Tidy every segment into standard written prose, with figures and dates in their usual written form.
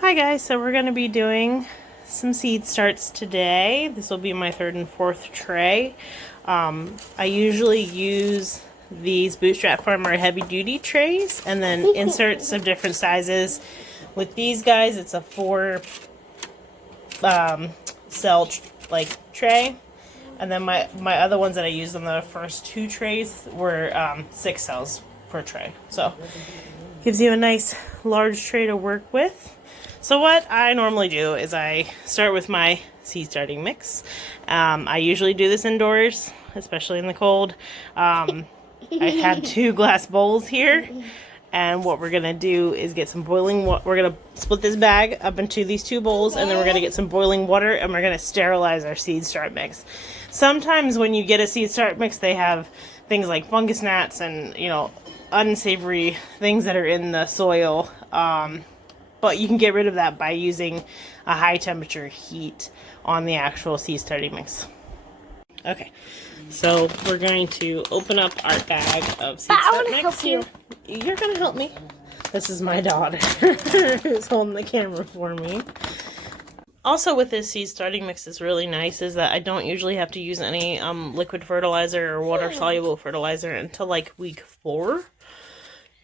Hi guys, so we're going to be doing some seed starts today. This will be my third and fourth tray. I usually use these Bootstrap Farmer heavy duty trays and then inserts of different sizes. With these guys, it's a 4 cell tray. And then my other ones that I used on the first 2 trays were 6 cells per tray. So gives you a nice large tray to work with. So what I normally do is I start with my seed starting mix. I usually do this indoors, especially in the cold. I have 2 glass bowls here. And what we're going to do is get some boiling water. We're going to split this bag up into these 2 bowls, and then we're going to get some boiling water, and we're going to sterilize our seed start mix. Sometimes when you get a seed start mix, they have things like fungus gnats and, unsavory things that are in the soil. But you can get rid of that by using a high temperature heat on the actual seed starting mix. Okay, so we're going to open up our bag of seed start mix here. You're going to help me. This is my daughter who's holding the camera for me. Also with this seed starting mix is really nice is that I don't usually have to use any liquid fertilizer or water soluble fertilizer until like week 4.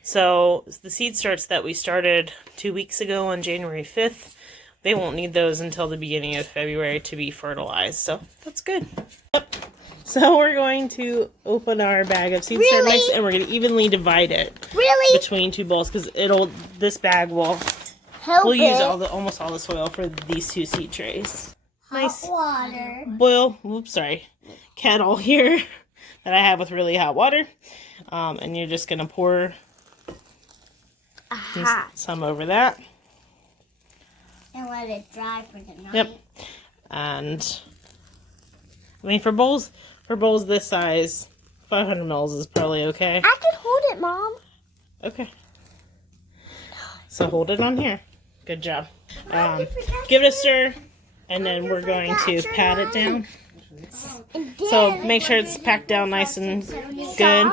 So the seed starts that we started 2 weeks ago on January 5th, they won't need those until the beginning of February to be fertilized. So that's good. Yep. So we're going to open our bag of seed start mix and we're going to evenly divide it between 2 bowls because this bag will use almost all the soil for these 2 seed trays. Nice water. Kettle here that I have with really hot water. And you're just going to pour some over that. And let it dry for the night. Yep. And I mean for bowls this size, 500 mils is probably okay. I can hold it, Mom. Okay. So hold it on here. Good job. Give it a stir, and then we're going to pat it down. So make sure it's packed down nice and good.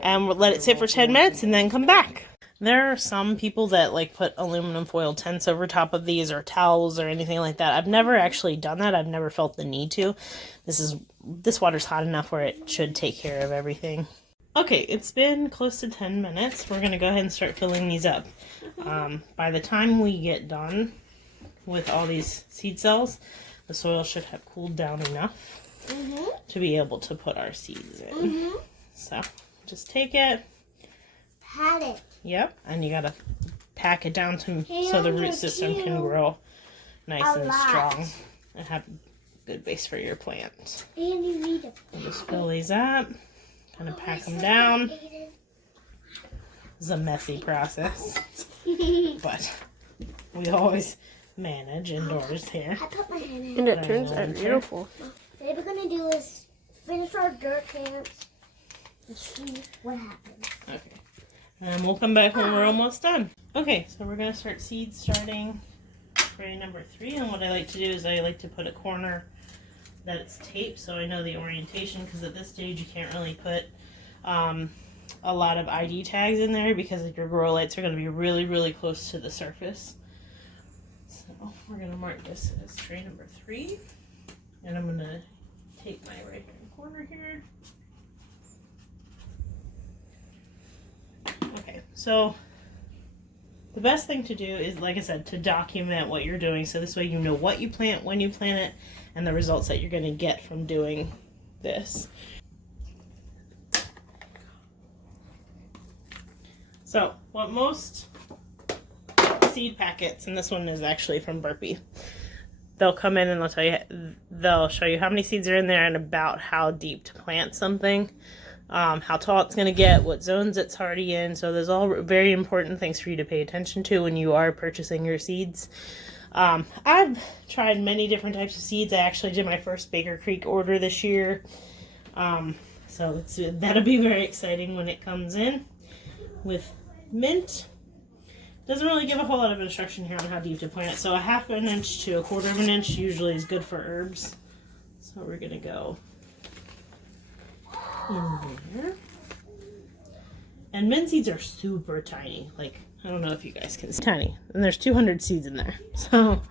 And we'll let it sit for 10 minutes and then come back. There are some people that put aluminum foil tents over top of these or towels or anything like that. I've never actually done that. I've never felt the need to. This water's hot enough where it should take care of everything. Okay, it's been close to 10 minutes. We're going to go ahead and start filling these up. By the time we get done with all these seed cells, the soil should have cooled down enough to be able to put our seeds in. So just take it. Pat it. Yep, and you gotta pack it down so the root system can grow nice and strong and have a good base for your plant. And you need to just fill these up, kind of pack them down. It's a messy process, but we always manage indoors here. I put my hand in. And it turns out beautiful. What we're gonna do is finish our dirt camps and see what happens. Okay. And we'll come back when we're almost done. Okay, so we're going to start seed starting tray number 3. And what I like to do is I like to put a corner that it's taped so I know the orientation. Because at this stage you can't really put a lot of ID tags in there because your grow lights are going to be really, really close to the surface. So we're going to mark this as tray number 3. And I'm going to tape my right hand corner here. Okay, so the best thing to do is, like I said, to document what you're doing. So this way you know what you plant, when you plant it, and the results that you're going to get from doing this. So what most seed packets, and this one is actually from Burpee, they'll come in and they'll show you how many seeds are in there and about how deep to plant something. How tall it's going to get, what zones it's already in. So there's all very important things for you to pay attention to when you are purchasing your seeds. I've tried many different types of seeds. I actually did my first Baker Creek order this year. So that'll be very exciting when it comes in. With mint, doesn't really give a whole lot of instruction here on how deep to plant it. So a 1/2 inch to 1/4 inch usually is good for herbs. So we're going to go in there. And mint seeds are super tiny. I don't know if you guys can see. Tiny. And there's 200 seeds in there. So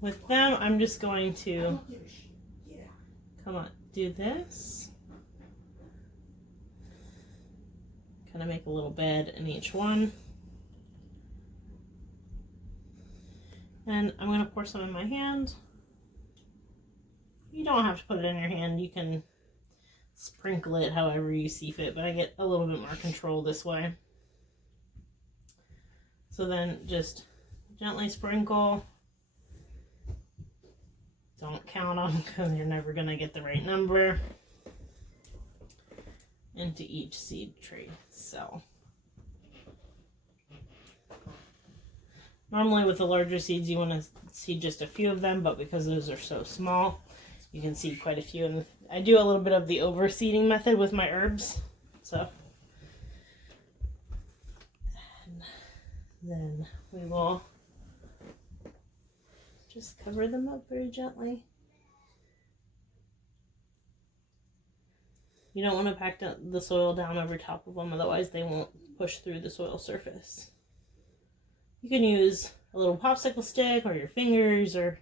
with them, I'm just going to do this. Kind of make a little bed in each one. And I'm going to pour some in my hand. You don't have to put it in your hand. You can sprinkle it however you see fit, but I get a little bit more control this way. So then just gently sprinkle. Don't count them because you're never going to get the right number into each seed tray cell. Normally with the larger seeds you want to seed just a few of them, but because those are so small, you can seed quite a few. And I do a little bit of the overseeding method with my herbs. So and then we will just cover them up very gently. You don't want to pack the soil down over top of them, otherwise they won't push through the soil surface. You can use a little popsicle stick or your fingers or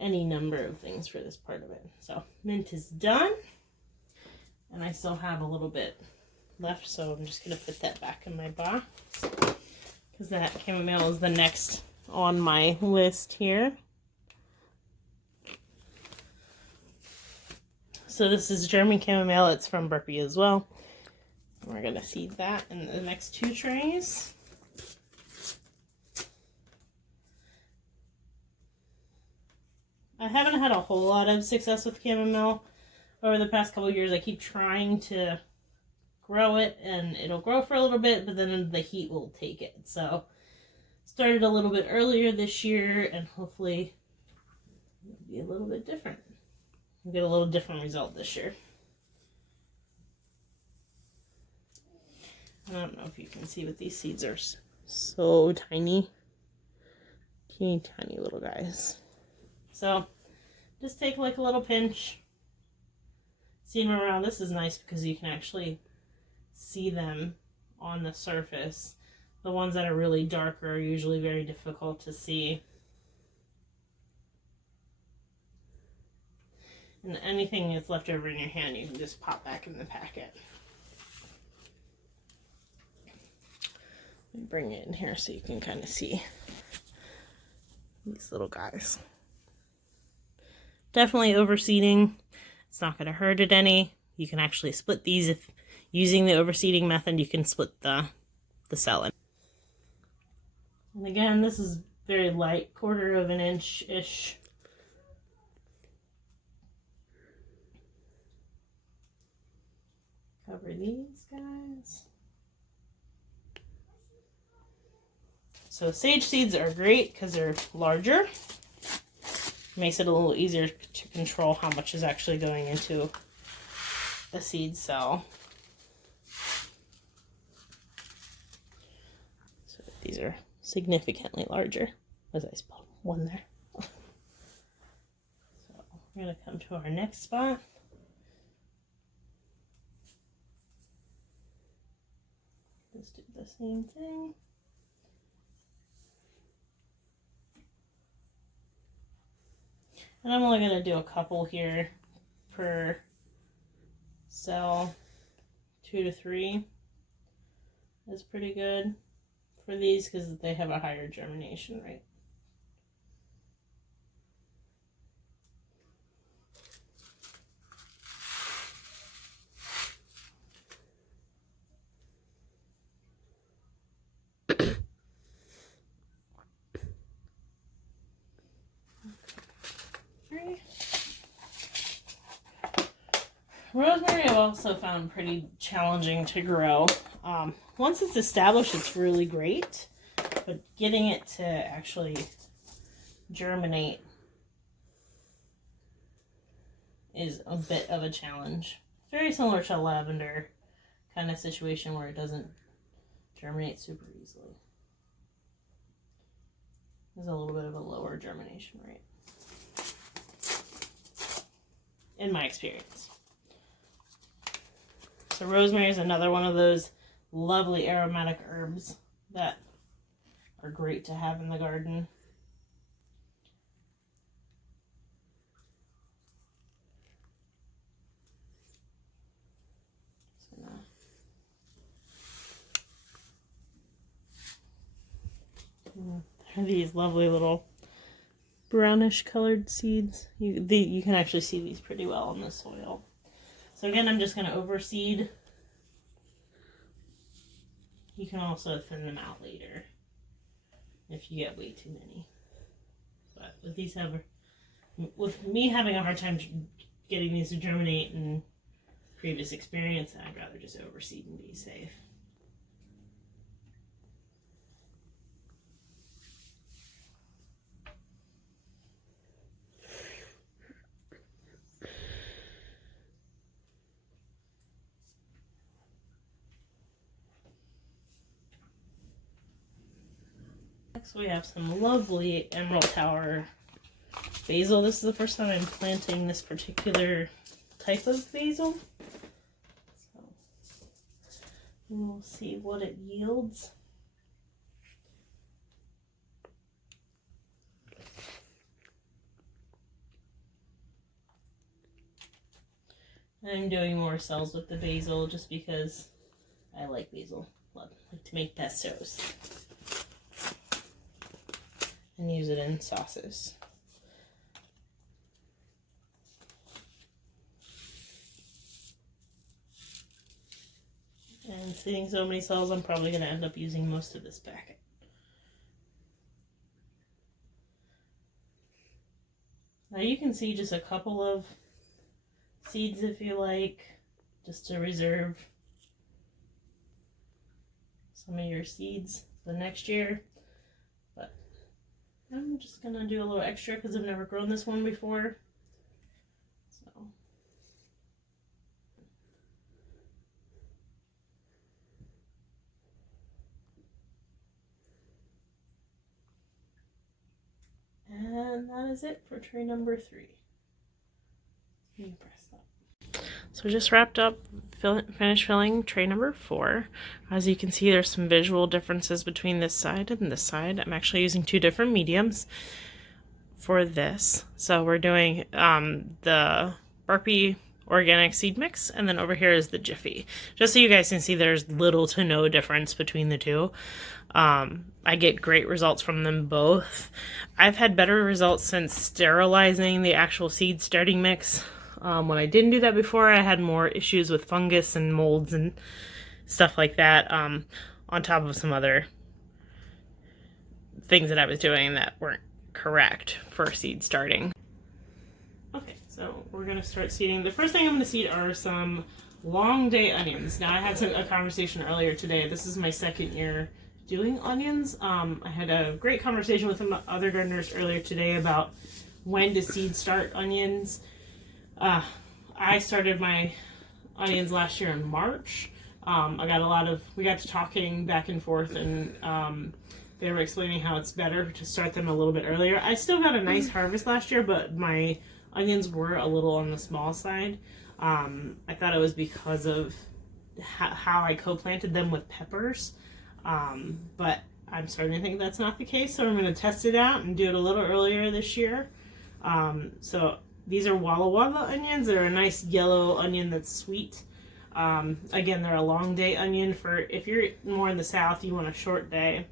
any number of things for this part of it. So mint is done, and I still have a little bit left, so I'm just going to put that back in my box because that chamomile is the next on my list here. So this is German chamomile. It's from Burpee as well. We're going to seed that in the next 2 trays. I haven't had a whole lot of success with chamomile over the past couple of years. I keep trying to grow it and it'll grow for a little bit, but then the heat will take it. So started a little bit earlier this year and hopefully it'll be a little bit different. We'll get a little different result this year. I don't know if you can see, but these seeds are so tiny. Teeny tiny little guys. So just take like a little pinch, seed them around. This is nice because you can actually see them on the surface. The ones that are really dark are usually very difficult to see. And anything that's left over in your hand, you can just pop back in the packet. Let me bring it in here so you can kind of see these little guys. Definitely overseeding. It's not going to hurt it any. You can actually split these if using the overseeding method. You can split the cell in. And again, this is very light, 1/4 of an inch-ish. Cover these guys. So sage seeds are great because they're larger. Makes it a little easier to control how much is actually going into the seed cell. So these are significantly larger, as I spelled one there. So we're going to come to our next spot. Just do the same thing. And I'm only going to do a couple here per cell. 2 to 3 is pretty good for these because they have a higher germination rate. Rosemary I've also found pretty challenging to grow. Once it's established, it's really great, but getting it to actually germinate is a bit of a challenge. Very similar to a lavender kind of situation where it doesn't germinate super easily. There's a little bit of a lower germination rate, in my experience. So rosemary is another one of those lovely aromatic herbs that are great to have in the garden. There are these lovely little brownish colored seeds. You can actually see these pretty well in the soil. So again, I'm just going to overseed. You can also thin them out later if you get way too many. But with me having a hard time getting these to germinate in previous experience, I'd rather just overseed and be safe. Next we have some lovely Emerald Tower basil. This is the first time I'm planting this particular type of basil. So we'll see what it yields. I'm doing more cells with the basil just because I like basil. I like to make pestos and use it in sauces. And seeing so many cells, I'm probably going to end up using most of this packet. Now you can see just a couple of seeds if you like, just to reserve some of your seeds for next year. But I'm just gonna do a little extra because I've never grown this one before. So and that is it for tray number 3. You press that. So we just wrapped up, finished filling tray number 4. As you can see, there's some visual differences between this side and this side. I'm actually using 2 different mediums for this. So we're doing the Barpy organic seed mix, and then over here is the Jiffy. Just so you guys can see, there's little to no difference between the two. I get great results from them both. I've had better results since sterilizing the actual seed starting mix. When I didn't do that before, I had more issues with fungus and molds and stuff like that, on top of some other things that I was doing that weren't correct for seed starting. Okay, so we're going to start seeding. The first thing I'm going to seed are some long day onions. Now, I had a conversation earlier today. This is my second year doing onions. I had a great conversation with some other gardeners earlier today about when to seed start onions. I started my onions last year in March. We got to talking back and forth, and they were explaining how it's better to start them a little bit earlier. I still got a nice harvest last year, but my onions were a little on the small side. I thought it was because of how I co-planted them with peppers, but I'm starting to think that's not the case, so I'm going to test it out and do it a little earlier this year. So these are Walla Walla onions. They're a nice yellow onion that's sweet. Again, they're a long day onion. For if you're more in the south, you want a short day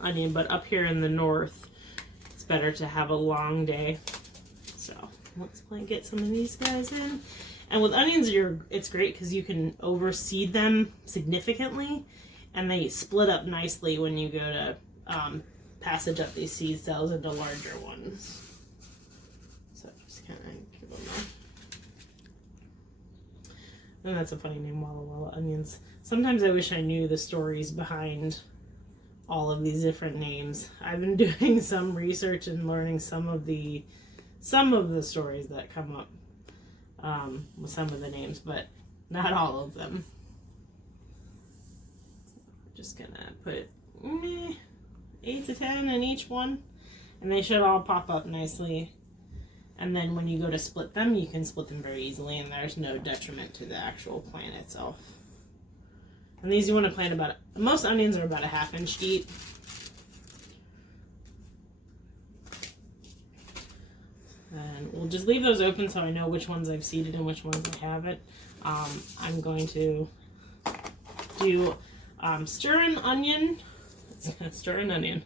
onion, but up here in the north, it's better to have a long day. So let's get some of these guys in. And with onions, it's great because you can overseed them significantly, and they split up nicely when you go to passage up these seed cells into larger ones. So just kind of give them a... And that's a funny name, Walla Walla onions. Sometimes I wish I knew the stories behind all of these different names. I've been doing some research and learning some of the stories that come up with some of the names, but not all of them. Just gonna put 8 to 10 in each one, and they should all pop up nicely. And then when you go to split them, you can split them very easily, and there's no detriment to the actual plant itself. And these you want to plant most onions are about a 1/2 inch deep. And we'll just leave those open so I know which ones I've seeded and which ones I haven't. I'm going to do stir-in onion. Stir-in onion.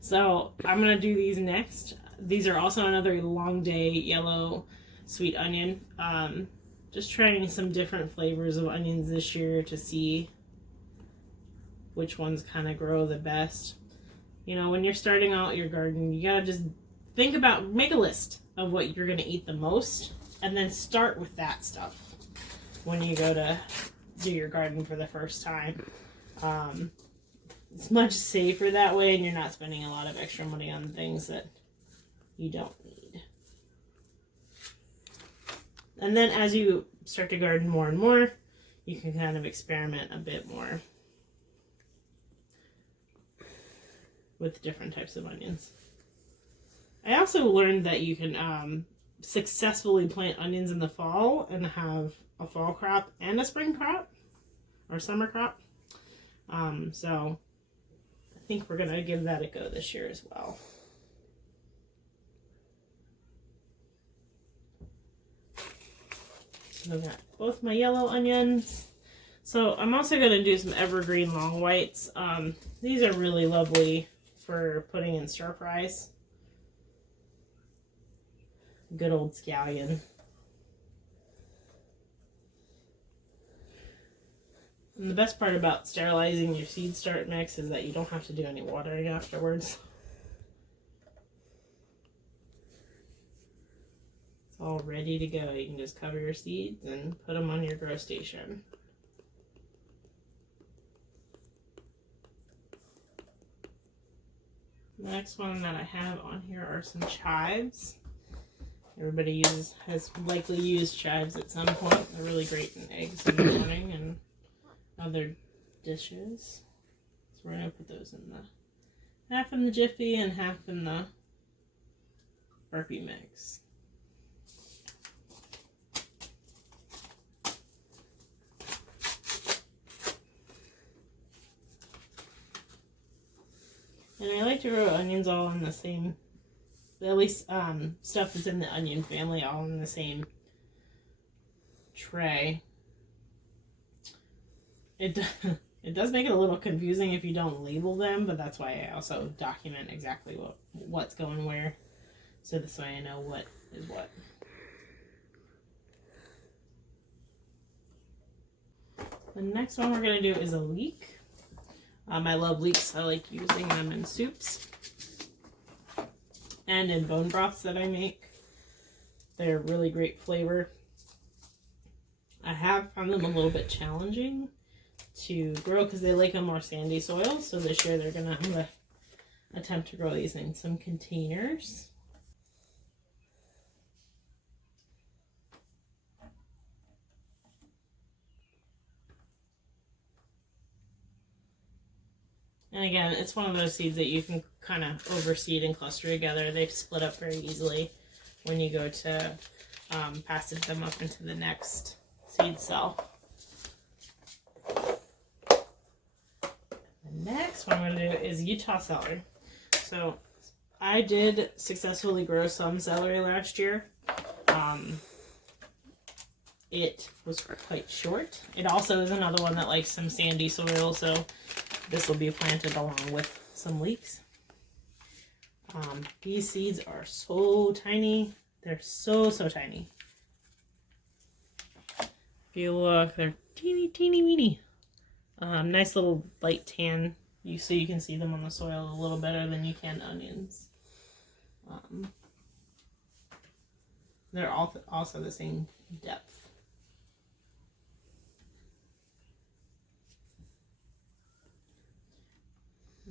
So I'm going to do these next. These are also another long day yellow sweet onion. Just trying some different flavors of onions this year to see which ones kind of grow the best. You know, when you're starting out your garden, you gotta just think about, make a list of what you're gonna eat the most, and then start with that stuff when you go to do your garden for the first time. It's much safer that way, and you're not spending a lot of extra money on things that you don't need. And then as you start to garden more and more, you can kind of experiment a bit more with different types of onions. I also learned that you can successfully plant onions in the fall and have a fall crop and a spring crop or summer crop. So I think we're gonna give that a go this year as well. So I've got both my yellow onions. So I'm also gonna do some evergreen long whites. These are really lovely for putting in stir fries. Good old scallion. And the best part about sterilizing your seed start mix is that you don't have to do any watering afterwards. It's all ready to go. You can just cover your seeds and put them on your grow station. The next one that I have on here are some chives. Everybody has likely used chives at some point. They're really great in eggs in the morning and other dishes. So we're gonna put those in the half in the Jiffy and half in the Burpee mix. And I like to grow onions all in the same, at least stuff that's in the onion family, all in the same tray. It does make it a little confusing if you don't label them, but that's why I also document exactly what's going where, so this way I know what is what. The next one we're going to do is a leek. I love leeks. I like using them in soups and in bone broths that I make. They're really great flavor. I have found them a little bit challenging to grow because they like a more sandy soil. So this year they're going to attempt to grow these in some containers. And again, it's one of those seeds that you can kind of overseed and cluster together. They split up very easily when you go to passage them up into the next seed cell. The next one I'm going to do is Utah celery. So I did successfully grow some celery last year. It was quite short. It also is another one that likes some sandy soil, so this will be planted along with some leeks. These seeds are so tiny. They're so tiny. If you look, they're teeny weeny. Nice little light tan. So you can see them on the soil a little better than you can onions. They're also the same depth.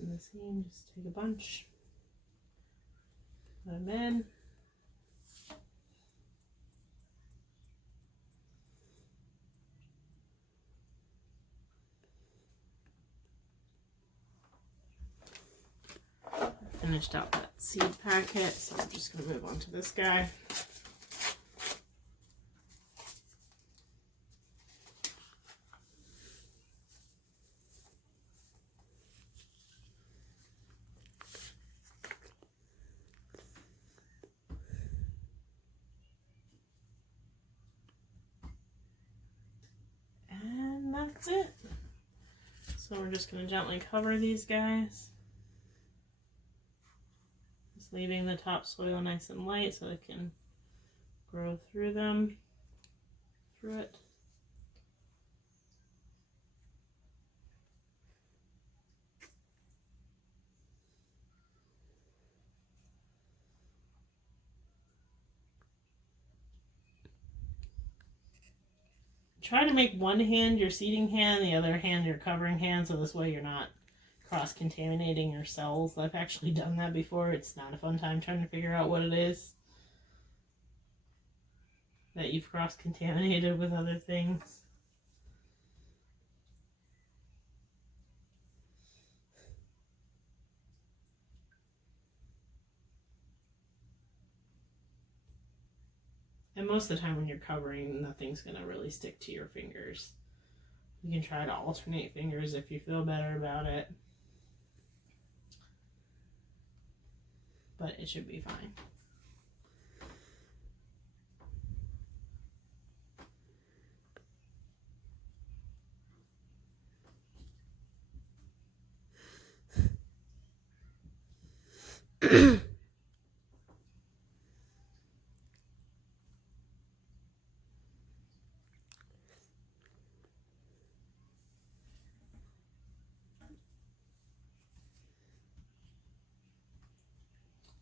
And the same, just take a bunch, put them in. Finished out that seed packet, so I'm just going to move on to this guy. that's it. So we're just going to gently cover these guys. Just leaving the topsoil nice and light so it can grow through it. Try to make one hand your seeding hand, the other hand your covering hand, so this way you're not cross-contaminating your cells. I've actually done that before. It's not a fun time trying to figure out what it is that you've cross-contaminated with other things. And most of the time when you're covering, nothing's going to really stick to your fingers. You can try to alternate fingers if you feel better about it. But it should be fine.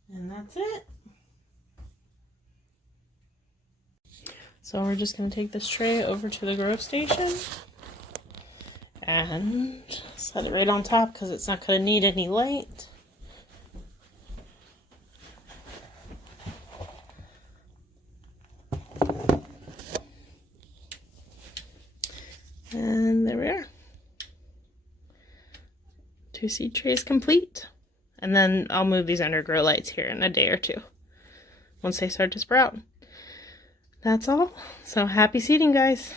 And that's it. So we're just going to take this tray over to the grow station and set it right on top because it's not going to need any light. And there we are. 2 seed trays complete. And then I'll move these under grow lights here in a day or two once they start to sprout. That's all. So happy seeding, guys.